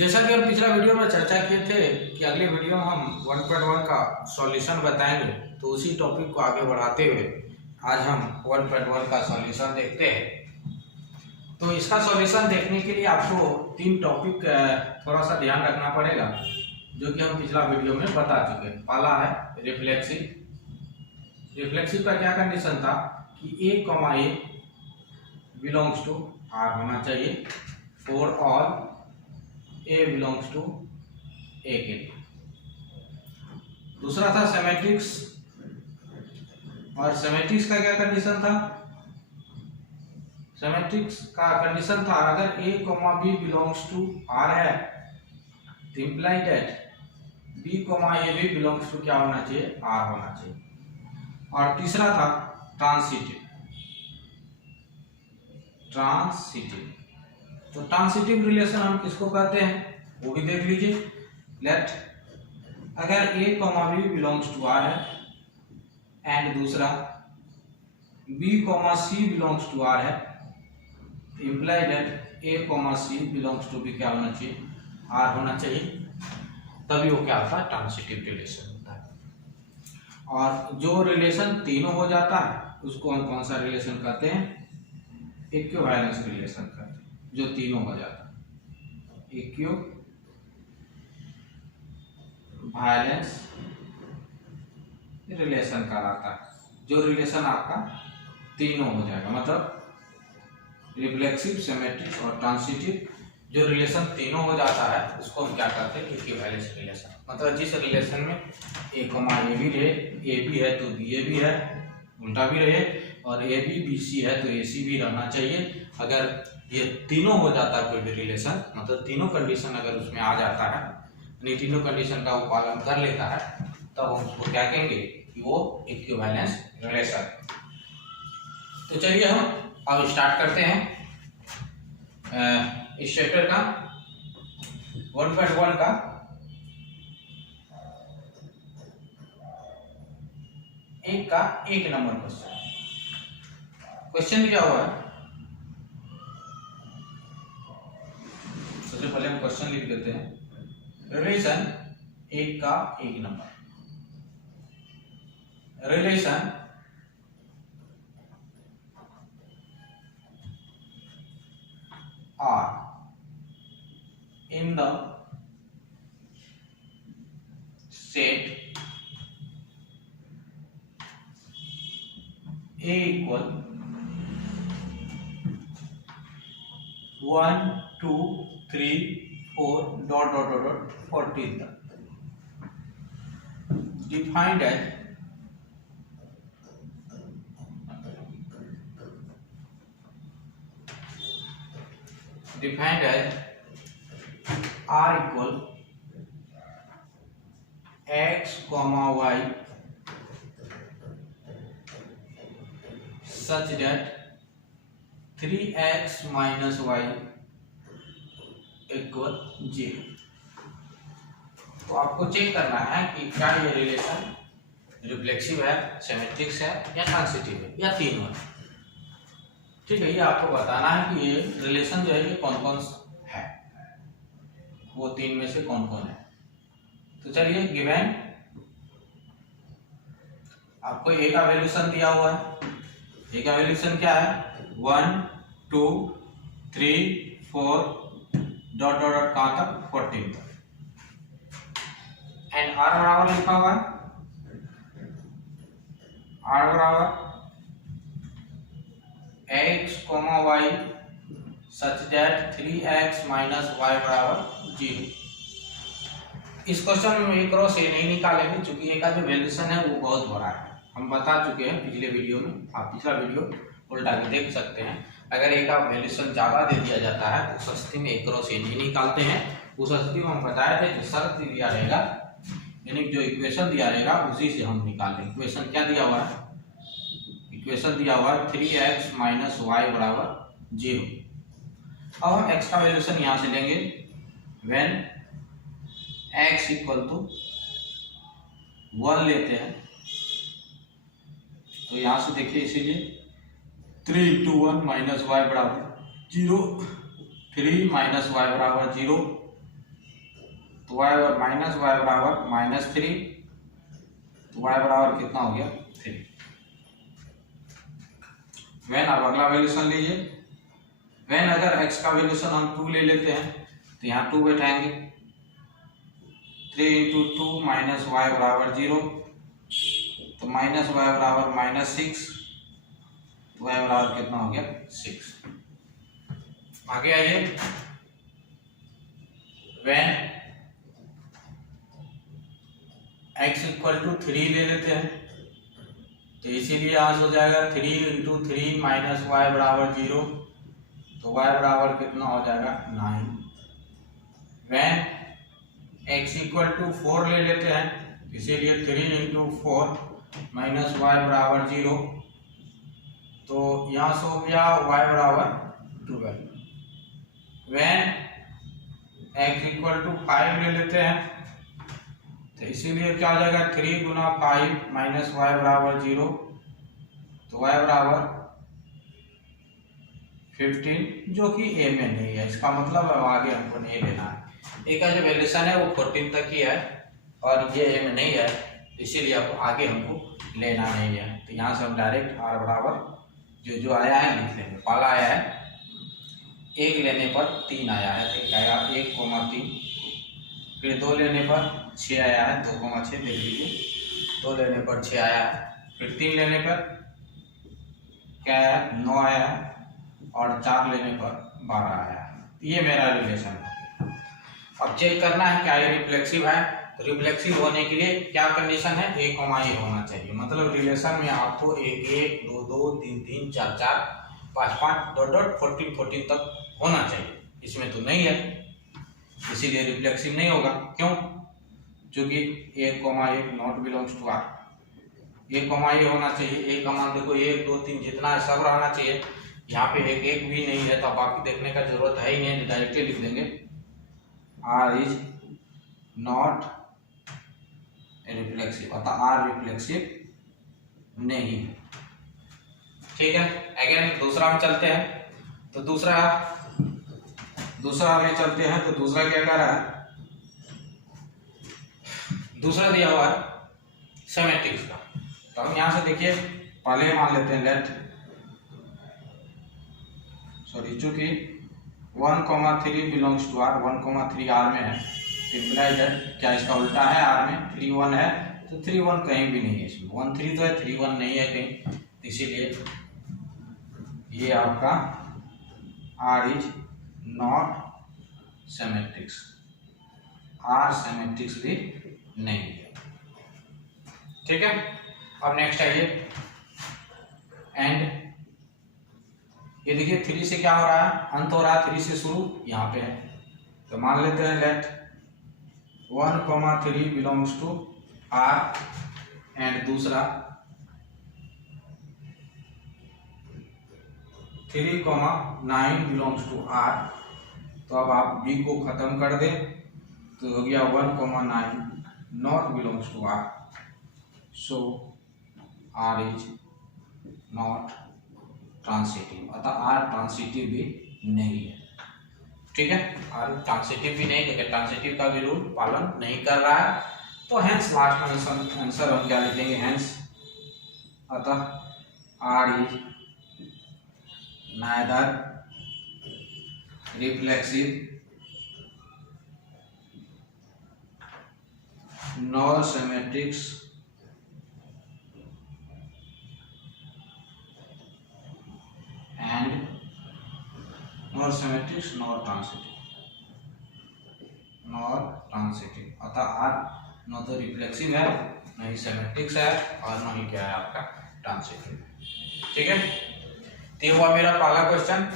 जैसा कि हम पिछला वीडियो में चर्चा किए थे कि अगले वीडियो में हम 1.1 का सॉल्यूशन बताएंगे, तो उसी टॉपिक को आगे बढ़ाते हुए आज हम 1.1 का सॉल्यूशन देखते हैं। तो इसका सॉल्यूशन देखने के लिए आपको तीन टॉपिक थोड़ा सा ध्यान रखना पड़ेगा, जो कि हम पिछला वीडियो में बता चुके हैं। पहला है रिफ्लेक्सिव। रिफ्लेक्सिव का क्या कंडीशन था कि a, बिलोंग्स टू R होना चाहिए for all A belongs to A के लिए। दूसरा था सिमेट्रिक्स, और सिमेट्रिक्स का क्या कंडीशन था? सिमेट्रिक्स का कंडीशन था अगर A, B belongs to R है तो इंप्लाई दैट B, A भी बिलोंग्स टू क्या होना चाहिए? R होना चाहिए। और तीसरा था ट्रांसिटिव। तो ट्रांसिटिव रिलेशन हम किसको कहते हैं वो भी देख लीजिए। लेट अगर A, B belongs to R है एंड दूसरा B, C belongs to R है, imply that A, C belongs to भी क्या होना चाहिए? R होना चाहिए, तभी वो क्या होता है? ट्रांसिटिव रिलेशन होता है। और जो रिलेशन तीनों हो जाता है उसको हम कौन सा रिलेशन कहते हैं? इक्विवेलेंस रिलेशन कहते हैं। जो तीनों हो जाता है इक्विवेलेंस रिलेशन कहलाता है। जो रिलेशन आपका तीनों हो जाएगा, मतलब रिफ्लेक्सिव, सिमेट्रिक और ट्रांसिटिव, जो रिलेशन तीनों हो जाता है उसको हम क्या कहते हैं? Equivalence relation. मतलब जिस रिलेशन में A, A भी रहे, A भी है तो BA भी है, उल्टा भी रहे, और AB, BC है तो AC भी रहना चाहिए। अगर ये तीनों हो जाता है कोई भी रिलेशन, मतलब तीनों कंडीशन अगर उसमें आ जाता है, यानी तीनों कंडीशन का वो पालन कर लेता है, तब हम उसको क्या कहेंगे कि वो इक्विवेलेंस रिलेशन। तो चलिए हम अब स्टार्ट करते हैं इस चैप्टर का 1.1 का एक नंबर क्वेश्चन। क्वेश्चन क्या हुआ है? सबसे पहले हम क्वेश्चन लिख देते हैं। रिलेशन एक number. Relation R in the set A equal 1, 2, 3, 4 dot 14 तक, defined as R equal X, Y such that 3x minus y equal 0। तो आपको चेक करना है कि क्या ये रिलेशन रिफ्लेक्सिव है, सिमेट्रिक्स है या ट्रांसिटिव है या तीनों है। ठीक है, ये आपको बताना है कि ये रिलेशन जो है ये कौन कौन है, वो तीन में से कौन कौन है। तो चलिए, गिवन आपको A का वैल्यूशन दिया हुआ है। A का वैल्यूशन क्या है? 1, 2, 3, 4 डॉट डॉट डॉट कहां तक? 14 तक। एंड R बराबर लिखा हुआ है, R बराबर X, Y such that 3x minus y बराबर 0। इस क्वेश्चन में एक क्रॉस ए नहीं निकालेंगे, क्योंकि ए का जो वैल्यूशन है वो बहुत बड़ा है। हम बता चुके हैं पिछले वीडियो में, आप पिछला वीडियो उल्टा के देख सकते हैं। अगर ए का वैल्यूशन ज्यादा दे दिया जाता है तो उस स्थिति में एक क्रॉस ए नहीं निकालते हैं। उस स्थिति में हम बताए थे कि शर्त दिया रहेगा, यानी जो इक्वेशन दिया रहेगा उसी से हम निकालेंगे। इक्वेशन क्या दिया हुआ है? इक्वेशन दिया हुआ है 3x माइनस y बराबर 0। अब हम x का वैल्यूशन यहां से लेंगे व्हेन x इक्वल टू 1 लेते हैं, तो यहां से देखिए, इसीलिए 3 into 1 माइनस वाई बराबर 0, 3 माइनस वाई बराबर 0, तो y माइनस वाई बराबर -3, तो y बराबर कितना हो गया 3। वेन अब अगला वैल्यूशन लीजिए। वेन अगर x का वैल्यूशन हम 2 ले लेते हैं तो यहाँ 2 बैठाएंगे, 3 × 2 माइनस वाई बराबर 0, तो माइनस वाई बराबर -6, तो वाई बराबर कितना हो गया 6। आगे आइए, वेन x = 3 ले लेते हैं तो इसीलिए आज हो जाएगा 3 × 3 माइनस वाई बराबर 0, तो y बराबर कितना हो जाएगा 9। वेन x = 4 ले लेते हैं इसीलिए 3 × 4 माइनस वाई बराबर 0, तो यहाँ से हो गया y बराबर 12। वेन x = 5 ले लेते हैं तो इसीलिए क्या हो जाएगा 3 × 5 माइनस वाई बराबर 0, तो y बराबर 15, जो कि a में नहीं है। इसका मतलब आगे हमको नहीं लेना है। a का जो वैल्यूशन है वो 14 तक ही है और ये a में नहीं है, इसीलिए अब आगे हमको लेना नहीं है। तो यहाँ से हम डायरेक्ट r बराबर जो आया है लिख लेंगे। पहला आया है 1 लेने पर 3 आया है, तो आया 1,3, फिर 2 लेने पर 6 आया है, 2,6 देख लीजिए, 2 लेने पर 6 आया है, फिर 3 लेने पर क्या है 9 आया है, और 4 लेने पर 12 आया है। ये मेरा रिलेशन है। अब चेक करना है क्या ये रिफ्लेक्सिव है। तो रिफ्लेक्सिव होने के लिए क्या कंडीशन है, a, a होना चाहिए। मतलब रिलेशन में आपको 1 1 2 2 3 3 4 4 5 5 डॉट 14 14 तक होना चाहिए। इसमें तो नहीं है, इसीलिए रिफ्लेक्सिव नहीं होगा। क्यों? क्योंकि 1, 1 not belongs to r। a, a होना चाहिए। a का मान देखो 1 2 3 जितना है सब रहना चाहिए। यहाँ पे 1 1 भी नहीं है, तो बाकी देखने का जरूरत है ही नहीं, डायरेक्टली लिख देंगे r इज नॉट रिफ्लेक्सिव, अतः r रिफ्लेक्सिव नहीं है। ठीक है, अगेन दूसरा हम चलते हैं। तो दूसरा में चलते हैं। तो दूसरा क्या कर रहा है, दूसरा दिया हुआ है सिमेट्रिक्स का। तो हम यहाँ से देखिए, पहले मान लेते हैं लेट चूंकि 1,3 बिलोंग्स टू r, 1,3 r में है, इम्प्लाइज है क्या इसका उल्टा है, r में 3 1 है, तो 3 1 कहीं भी नहीं है इसमें, 1 3 तो है, 3 1 नहीं है कहीं, इसीलिए ये आपका r इज नॉट सिमेट्रिक्स, r सिमेट्रिक्स भी नहीं है। ठीक है, अब नेक्स्ट आइए, एंड ये देखिए 3 से क्या हो रहा है, अंत हो रहा है, 3 से शुरू यहाँ पे है। तो मान लेते हैं let 1,3 belongs to r, and दूसरा 3,9 बिलोंग्स टू r। तो अब आप b को खत्म कर दें तो हो गया 1,9 not belongs to r, so r is not transitive, अतः r ट्रांसिटिव भी नहीं है। ठीक है, r ट्रांसिटिव भी नहीं, क्योंकि ट्रांसिटिव का भी रूल पालन नहीं कर रहा है। तो हेंस लास्ट आंसर हम क्या लिखेंगे, हेंस अतः r is neither reflexive nor symmetrics and nor symmetrics nor transitive, अतः r न तो रिफ्लेक्सिव है, न ही सिमेट्रिक्स है, और न ही क्या है आपका ट्रांसिटिव। ठीक है, तो ये हुआ मेरा पहला क्वेश्चन।